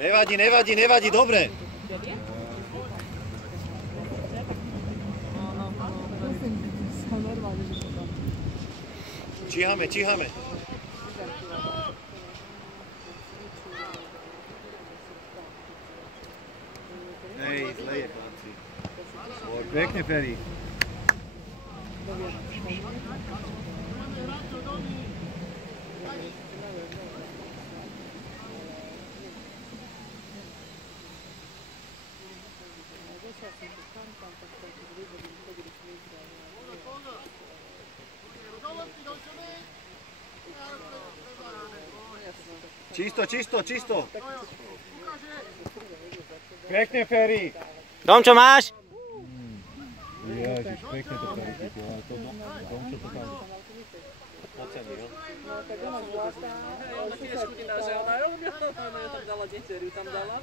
Nevadí, nevadí, nevadí, dobre. Číhame, číhame. Hej, zle je, chlapci. Pekne, Ferry. Čisto, čisto, čisto. Pekne, Ferry. Domčo, máš? Ježiš, pekne to Ferry. Domčo to tam ocenil, jo? No, tak ona zlatá. Ona tiež chudina, že ona tam dala deťeriu, tam dala,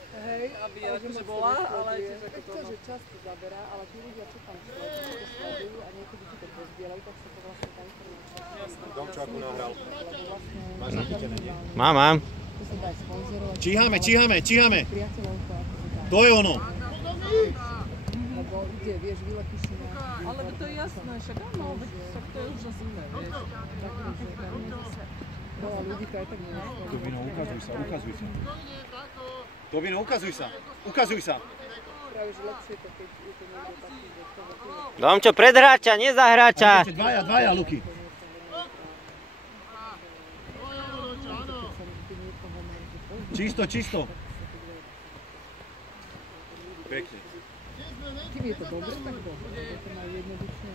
aby akože bola, ale tiež ako to... Že často zaberá, ale tí ľudia, čo tam sledujú a niekedy ti to pozbielajú, tak sa to vlastne tá informácia. Domčo, ako nahral. Máš zachytené, nie? Mám. To sa dá sponzorovať. Číhame, číhame, číhame. Priateľovka, ako sa dá. To je ono. Lebo ide, vieš, vyletíš si na... Ale to je jasné, však áno, však to je už zase iné, vieš. Takže tam je zase veľa ľudí, to aj tak nemusí. Tobino, ukazuj sa, ukazuj sa. Tobino, ukazuj sa, ukazuj sa. Práve, že lepšie to, keď je to niekto taký, že to... Domčo, pred hráča, nie za hráča. Ešte dvaja, Luky. Čisto, čisto. Pekne. Kým je to dobre, tak dobre. To má jednoduchšie.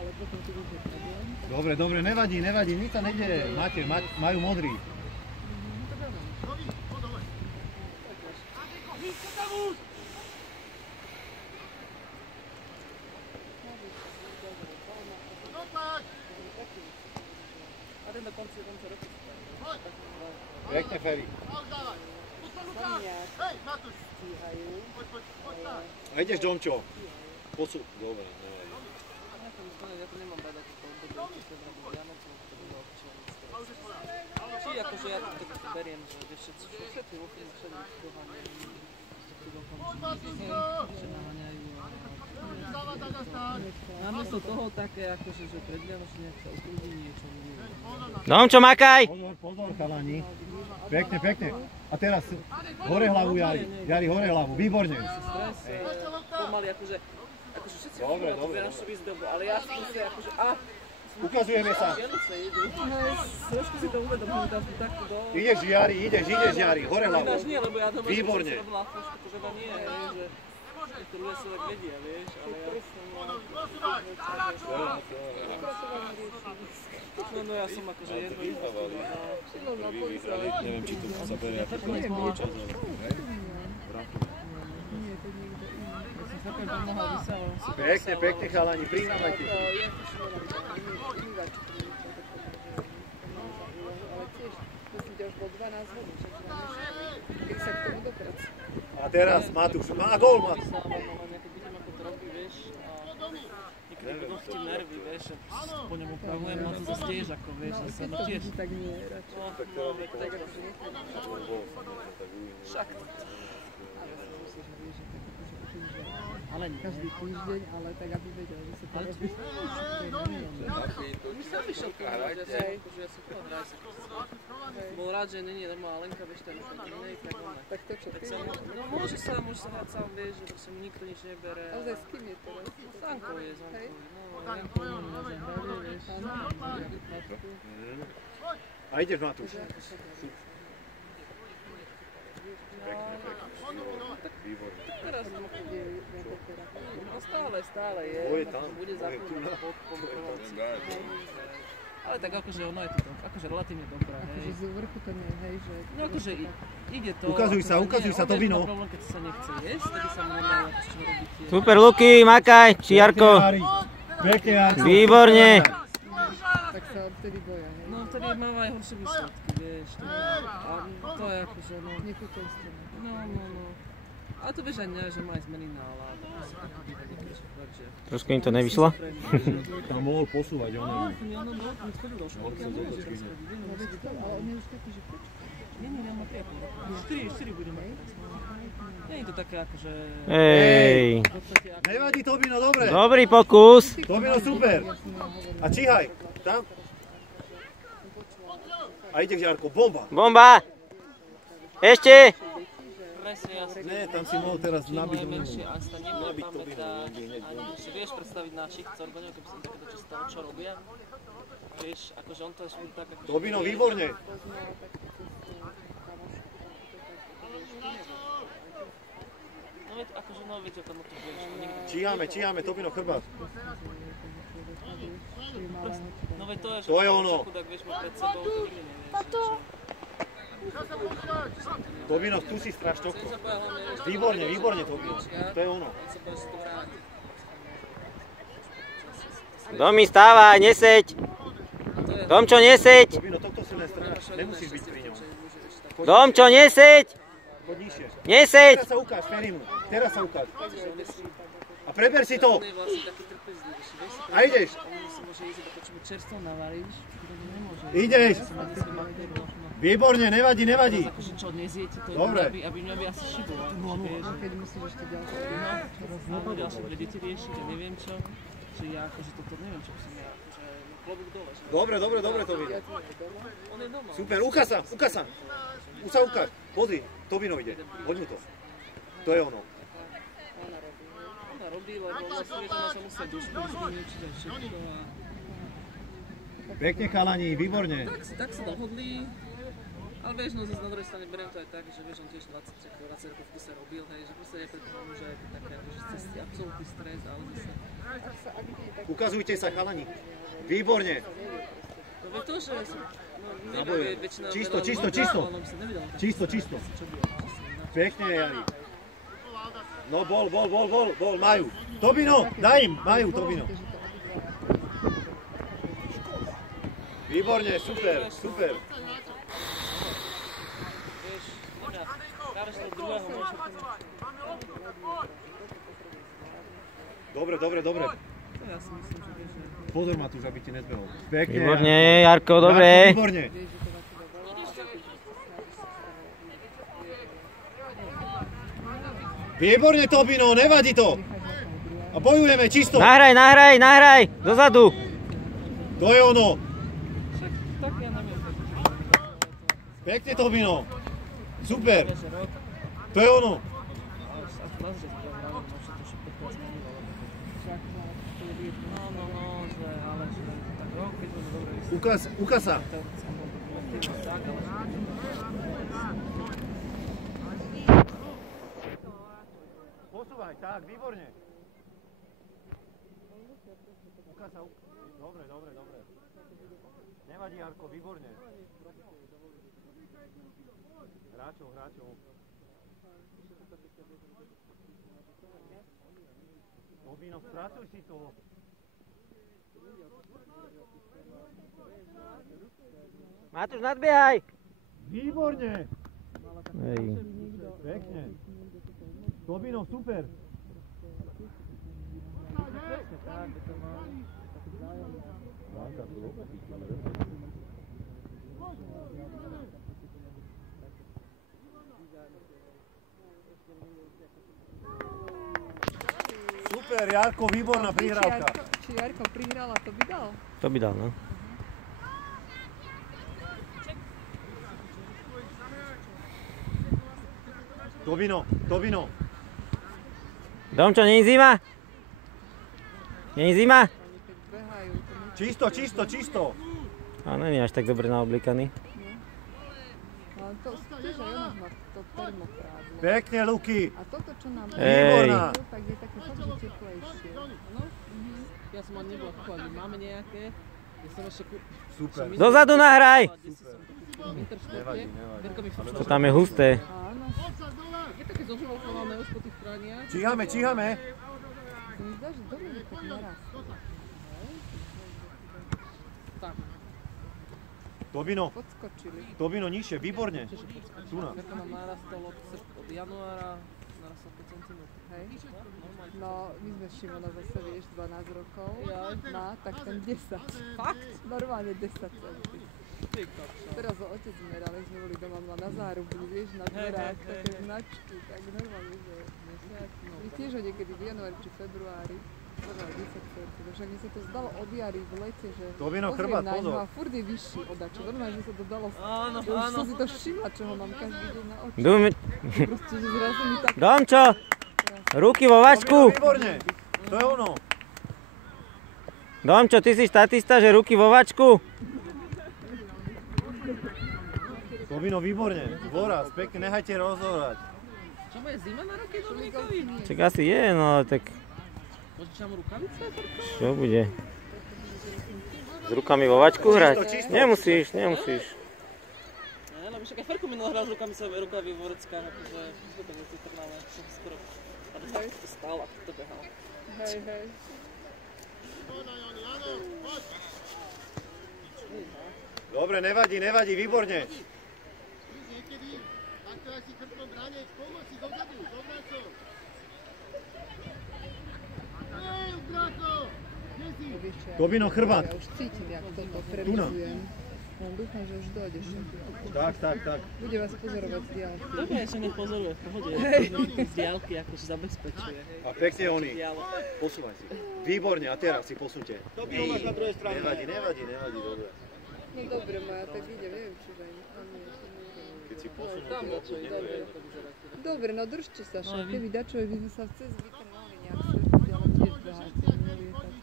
Ale potom to bude problém. Dobre, dobre, nevadí, nevadí, nič sa nedieje. Máte, majú modrý. A ten do konca roku. Pekne, Ferry. Stíhajú. A ideš, Domčo. Posú. Dobre, nevadí. Ja to nemám rada, toto obdobie, čo sa robí Vianocov, to bude občas. Či akože ja to tak beriem, že vieš, všetci vo filmu všade doháňajú, že naháňajú. Namiesto toho také, akože, že predvianočne sa ukrúdi niečo. Domčo, makaj. Pozor, pozor, chalani. Pekne, pekne. A teraz hore hlavu, Jari. Jari, hore hlavu. Výborne. Stres, pomaly, akože všetci Dobre, majú dobre. vianočnú výzdobu, ale ja som si akože, Ukazujeme sa. Vianoce idú. Trošku si to uvedomujem, tam som takto do... Ideš, Jari, ideš, Jari. Hore hlavu. Ináč nie, lebo ja doma Výborne. som si robila trošku, to žena nie, že niekto ľudia sa tak vedia, vieš, ale ja som... No ja som akože jedno izbavali. Neviem, či tu sa berie ako čas. Pekne, pekne, chalani, priznávajte. Ale tiež, myslím, že už bol 12 hodín, že keď sa k tomu dopracuje. A teraz Matúš. Má gól, Matúš. Keď vidím, ako to robí, vieš, a niekedy nosí nervy, vieš, a po ňom upravujem, no to zase tiež ako, vieš, zase, no tiež. Tak nie, radšej. No, tak to robí, tak akože však. Ale nie. Každý týždeň, ale tak, aby vedel, že sa to robí. My sa vyšiel k tomu, že ja som povedal, že ja som bol rád, že není doma Lenka, vieš, tam už inej, tak ona. Tak to čo, Tak ty? sa, no môže sa hrať sám, vieš, že proste mu nikto nič nebere. Naozaj s kým je teraz? S Ankou je, s Ankou. No, Janko je na zahrade, vieš, A ideš, Matúš. Pekne, pekne. Výborne. teraz no stále je, bude zákonná podpomovací. Ale tak akože ono je to akože relatívne dobré, hej. Akože z vrchu to nie, hej, že... No akože ide to... Ukazuj sa, to vino. Problém, keď sa nechce jesť, tak sa mu nemá z čoho robiť. Super, Luky, makaj, či Jarko. Pekne, Jarko. Výborne. Tak sa vtedy boja, hej. No vtedy mám aj horšie výsledky, vieš. A to je akože, no... Nechutejstvo. No. Ale to vieš aj mňa, že má aj zmeny nálad. Trošku im to nevyšlo? Tam mohol posúvať, on neviem. No, chodil do školy. Ale on je už taký, že počkaj. Nie, ja mám 4 budem mať. Nie je to také akože... Ej. V podstate ako... Nevadí, Tobino, dobre. Dobrý pokus. Tobino, super. A číhaj. Tam. A ideš, Jarko, bomba. Bomba. Ešte. Presne, jasne. Ne, tam si mohol teraz nabiť do Najmenšie, neho. ani sa nebude Nabiť to pamätať, hneď, ani si vieš predstaviť našich corgoňov, keby som takéto čo z toho, čo robia. Vieš, akože on to je tak ako... Tobino, výborne. No veď, akože no, viete, ako no to vieš, no nikto... Číhame, Tobino, chrbát. No veď to je, že... To je ono. Chudák, vieš, má pred sebou, to nikdy nevieš. Tobino, tu si straš čoko. Chcem sa povedať hlavne, vieš, Výborne, Tobino. To je ono. on sa povedal, že to vráti. Domi, stávaj, neseď. Domčo, neseď. Tobino, toto si len straš. Nemusíš byť pri ňom. Domčo, neseď. Poď nižšie. Neseď. Teraz sa ukáž, Ferimu. Teraz sa ukáž. A preber si to. On je vlastne taký trpezlivý, vieš si A ideš. on si môže ísť, ako čo mu čerstvo navaríš, to nemôže. Ideš. Máte si mať jedno, no. Výborne, nevadí. Akože čo, nezjete to, Dobre. aby mňa by asi šibolo. Vieš, A keď musíš ešte ďalšie. no to ďalšie dve deti riešiť a neviem čo. Či ja akože toto neviem, čo by som ja, akože klobúk dole. že- Dobre, Tobino. On je doma. Super, ukáž sa. Už sa ukáž. Pozri, Tobino ide. Poď mu to. To je ono. Ona robí, lebo vlastne vieš, ona sa musí do školy zmeničiť a všetko a... Pekne, chalani, výborne. Tak sa dohodli. Ale vieš, no zase na druhej strane beriem to aj tak, že vieš, on tiež 20 rokov v kuse robil, hej, že proste je preto tomu, že je to také akože cesty absolútny stres, ale zase... Ukazujte sa, chalani. Výborne. No veď to, že som... No Nabojujem. neviem, väčšina... Čisto, veľa- čisto, no, čisto. dával, no by som nevedel. tak Čisto. Čo bylo? Pekne, Jari. No bol, majú. Tobino, daj im, majú, Tobino. Výborne, super. Vieš, mňa, práve z toho druhého môžem... Dobre. To ja si myslím, že vieš, že... Pozor, Matúš, aby ti nezbehol. Pekne. Výborne, Jarko, dobre. Výborne. Výborne, Tobino, nevadí to. A bojujeme čisto. Nahraj, dozadu. To je ono. Však tak ja neviem, Pekne, Tobino. Super. že rok... To je ono. Ale sa zase, že to vravím, no, že to všetko teraz zmenilo. No, že ale že tak rok, keď sme dobre vysvetli. Ukáž sa. Teoretická motivatíva, tak, ale že... Posúvaj, tak, výborne. Ukáž sa. Dobre. Nevadí, Jarko, výborne. Hráčov. Tobino, spracuj si to. Matúš, nadbiehaj. Výborne. Ej. Pekne. Tobino, super. Super, Jarko, výborná prihrávka. Či Jarko prihral a to by dal? To by dal, no. Tobino. Domčo, nie je zima? Nie je zima? Oni keď behajú, to nič. Čisto. A není až tak dobre naoblíkaný. Ale to tiež aj ona má to termofrázu. Pekne, Luky. A toto, čo nám Výborná. tak je také fakt, že teplejšie. No, ja som ani nebola v chladni, máme nejaké, ja som ešte... Super. Dozadu nahraj. Nevadí. To tam je husté. Áno, Je také zožralkované už po tých straniach. Číhame. to mi zdá, že dobre tak narastlo. Tak, Tobino, nižšie, výborne. Tu na. Verka nám narastol od januára, narastol 5 cm. Hej. Normálne. No, my sme s Šimona zase, vieš, 12 rokov. Jaj. No, tak ten 10. Fakt? Normálne 10 cm. Teraz ho otec meral, sme boli doma, má na zárubu, vieš, na dverách, také značky, tak normálne, že my tiež ho niekedy v januári či februári, povedal 10 centov, však mi sa to zdalo od jary v lete, že Tobino, chrbát, na ňo pozor. a furt je vyšší odačo, normálne, že sa to dalo, Áno, že už áno. som si to všimla, čo ho mám každý deň na oči, proste, že zrazu mi tak Domčo, ruky vo vačku. Výborne, to je ono. Domčo, ty si štatista, že ruky vo vačku? Tobino, výborne, dôraz, pekne, nechajte rozhodovať. Čo bude zima na roky Dominikovi? Čak asi je, no tak Požičam mu rukavice? čo bude? S rukami vo vačku hrať? Nemusíš. Ne, lebo však aj Ferko minulé hral s rukavi v Voreckách, akože super veci v Trnave, som skoro 50 to stál, ako to behal. hej. Dobre, nevadí, výborne. Tobino, chrbát. Ja už cítim, jak toto previzujem. Dúfam, že už dojdeš. Tak. Bude vás pozorovať z diaľky. Dobre, že nech pozoruje, v pohode, z diaľky akože zabezpečuje. A pekne oni. Diaľok. Posúvaj si. Výborne, a teraz si posunte. Tobino máš na druhej strane. Nevadí, dobre. No dobre, Maja, tak ide, neviem, či veň. Keď si posunú, Tam na čo, dobre. Dobre, no držte sa, však keby dačovi by sme sa cez víkend mohli nejak stretnúť, ale tiež beháte, nelietate.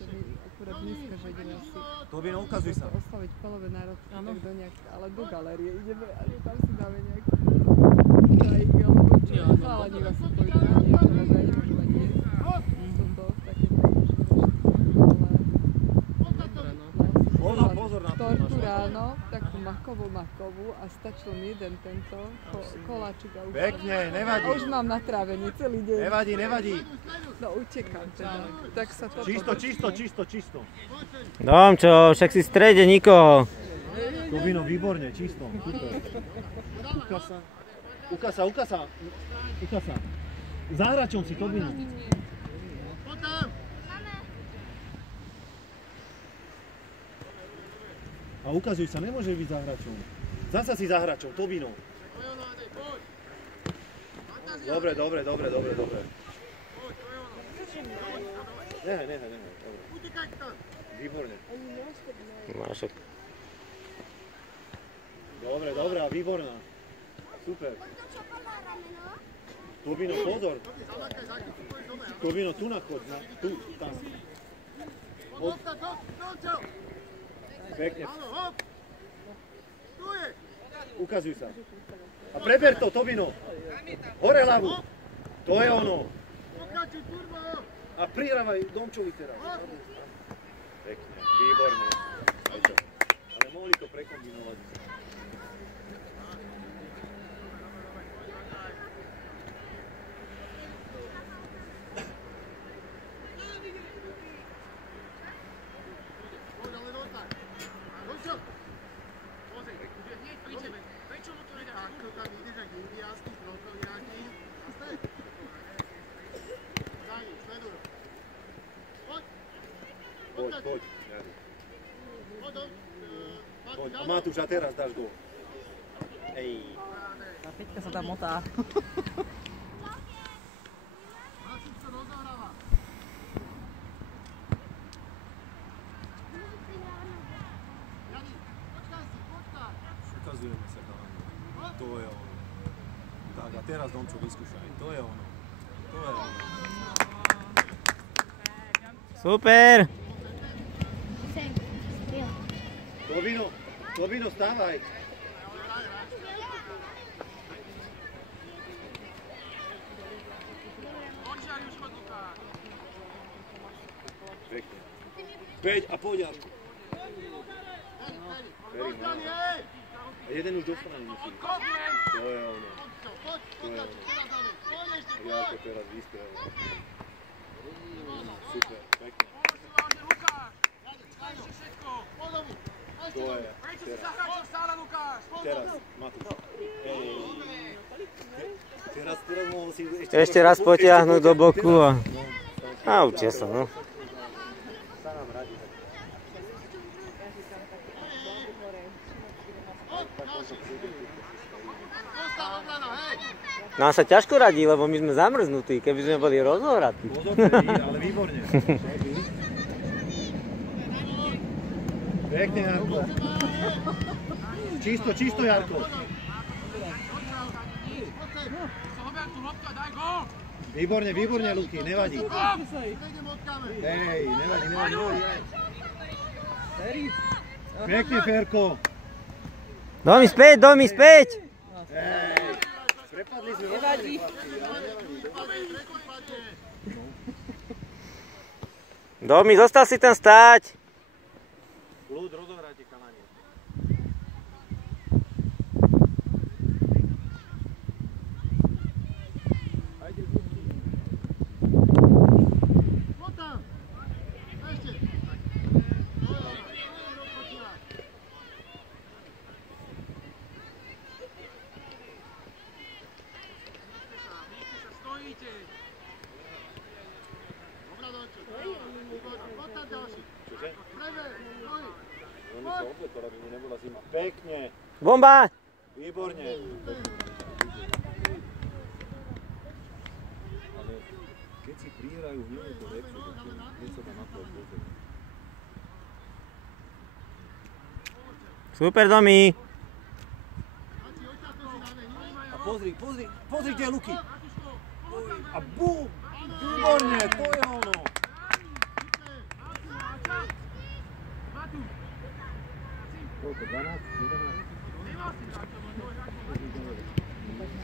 Akurát dneska, že ideme asi Tobino, ukazuj sa. oslaviť palové národky, tak do nejak, ale do galérie ideme a že tam si dáme nejaký čajík, alebo čo, chalani vás si pôjdu na niečo, lebo ja nemôžu ani jesť. Toto, také Pozor na to. tortu ráno, takú makovú a stačil mi jeden tento koláčik a už, Pekne, a nevadí. už mám natrávenie celý deň. Nevadí. No utekám teda, tak sa toto... Čisto. Domčo, však si v strede nikoho. Tobino, výborne, čisto. Ukasa. Za hráčom si, Tobino. A ukazuj sa, nemôže byť za hráčom. Zasa si za hráčom, Tobino. Dobre. Nehaj. Výborne. Máš Dobre, a výborná. Super. Tobino, pozor. Tobino, tu nachoď, tam. Pekne. Ukazuj sa. A preber to, Tobino. Hore hlavu. To je ono. A prirávaj Domčovi teraz. Pekne, výborne. Ale mohli to prekombinovať. Poď. Poď. A Matúš, a teraz dáš gól. Ej. Tá Peťka sa tam motá. Ukazujeme sa tam. To je ono. Tak a teraz Domčo vyskúšaj. To je ono. super. Tobino, stávaj. Pekne. 5 a poď, Jarko. A jeden už dostane musí. To je ono. Jarko teraz vystrelil. Super, pekne. To je. Teraz, Matúš. Teraz mohol si Ešte raz potiahnuť do boku a učia sa, no. Nám sa ťažko radí, lebo my sme zamrznutí, keby sme boli rozohratí. Pozor, ale výborne. Pekne, Jarko. Čisto, čisto, Jarko. Výborne, výborne, Luky, nevadí. Hej, nevadí. Pekne, Ferko. Domi späť! Hej, prepadli sme. Nevadí. Domi, zostal si tam stáť. Ľud, rozohrajte, chalani. Pekne. Bomba! Výborne. Ale keď si prihrajú hneď to lepšie, keď sa tam na to pozrie. Super, Domi! A pozri, kde je Luky. A bum! Výborne, to je ono. Koľko, 12? 11?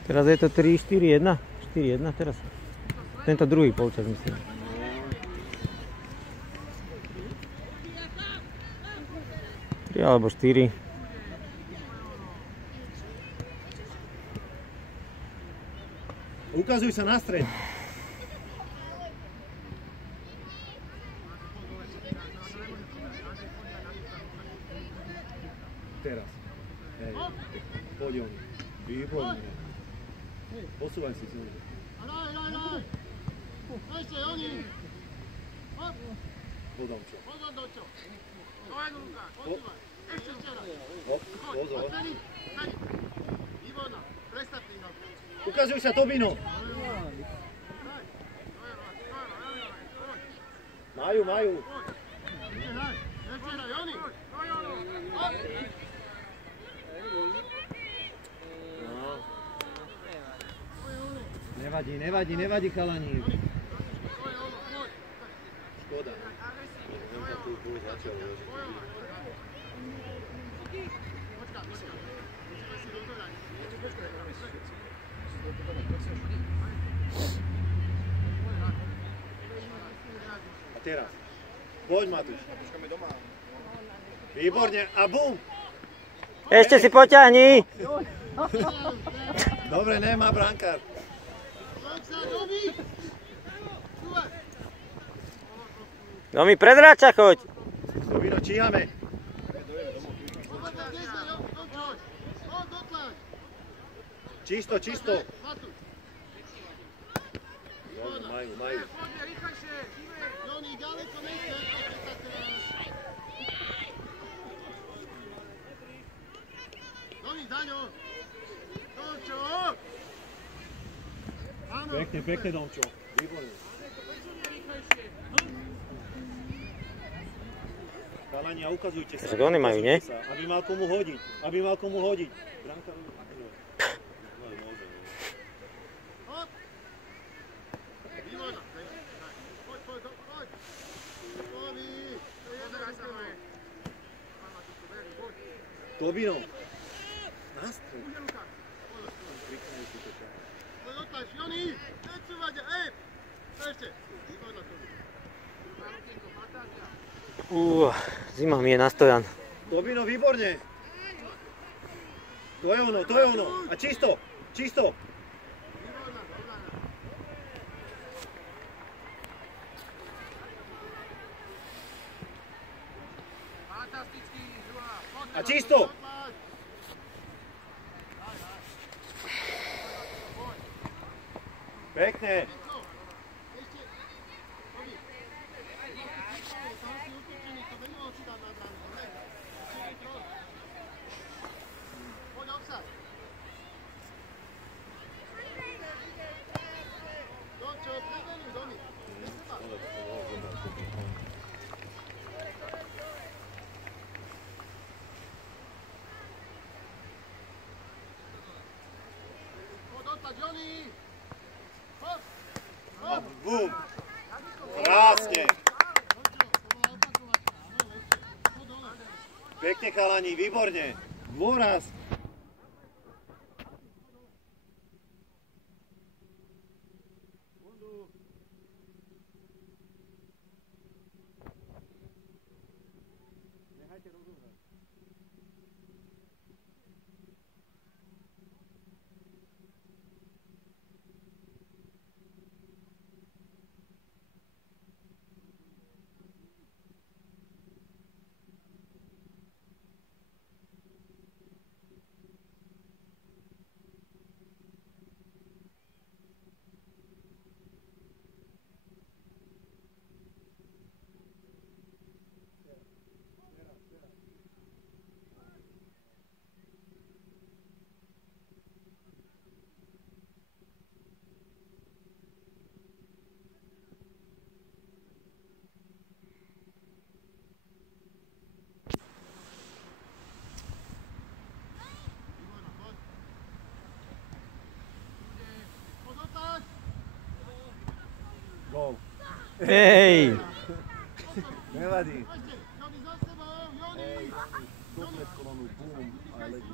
Teraz je to 3-4-1. 4-1 teraz. Tento druhý polčas, myslím. Tri alebo 4. Ukazuj sa na stred. Teraz. Hej. Poď on. Výborne. Posúvaj si znovu. Podám čo. Pozor. Ukazuj sa, Tobino. Majú. Nevadí, chalani. Škoda. A teraz. Poď, Matúš. Výborne. A bum. Ešte si poťahni! Dobre, nemá brankár. Domi, pred hráča choď! Tobino, číhame. Čisto. Dobre, majú. Pekne, Domčo. Výborne. Chalani, a ukazujte sa. Takže oni majú, nie? Aby mal komu hodiť. Branka. Tobino. Nástroj. Zima mi je na stojan. Tobino, výborne. To je ono. A čisto. A čisto. Pekne. Bum. Krásne. Pekne chalani, výborne. Dôraz. Nechajte rozohrať. Gól. Hej! Nevadí. Kopne kolonu, bum, a legí.